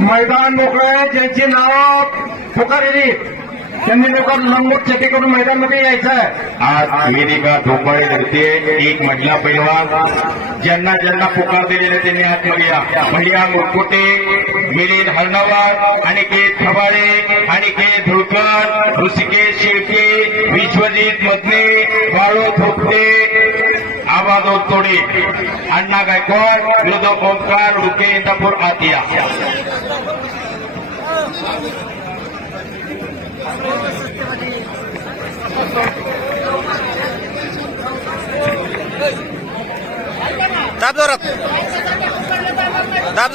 मैदान मोकळे ज्यांची नावं पुकारलेली त्यांनी लोकांना लंबक चटी करून मैदानमध्ये यायचं आज वेदिका धोपाळी धरते एक महिला पैलवान ज्यांना ज्यांना पुकार दिलेले त्यांनी हात या भैया मुरकुटे मिलिंद हळणवार अनिकेत थवाळे अनिकेत धुळकर ऋषिकेश शिर्के विश्वजित मदने बाळू थोपटे আবাদত করি। আন্না গায়কয় বিরুদ্ধ ওমকার রুকেন্দাপুর আতিয়া। দাব দৌড়াত দাব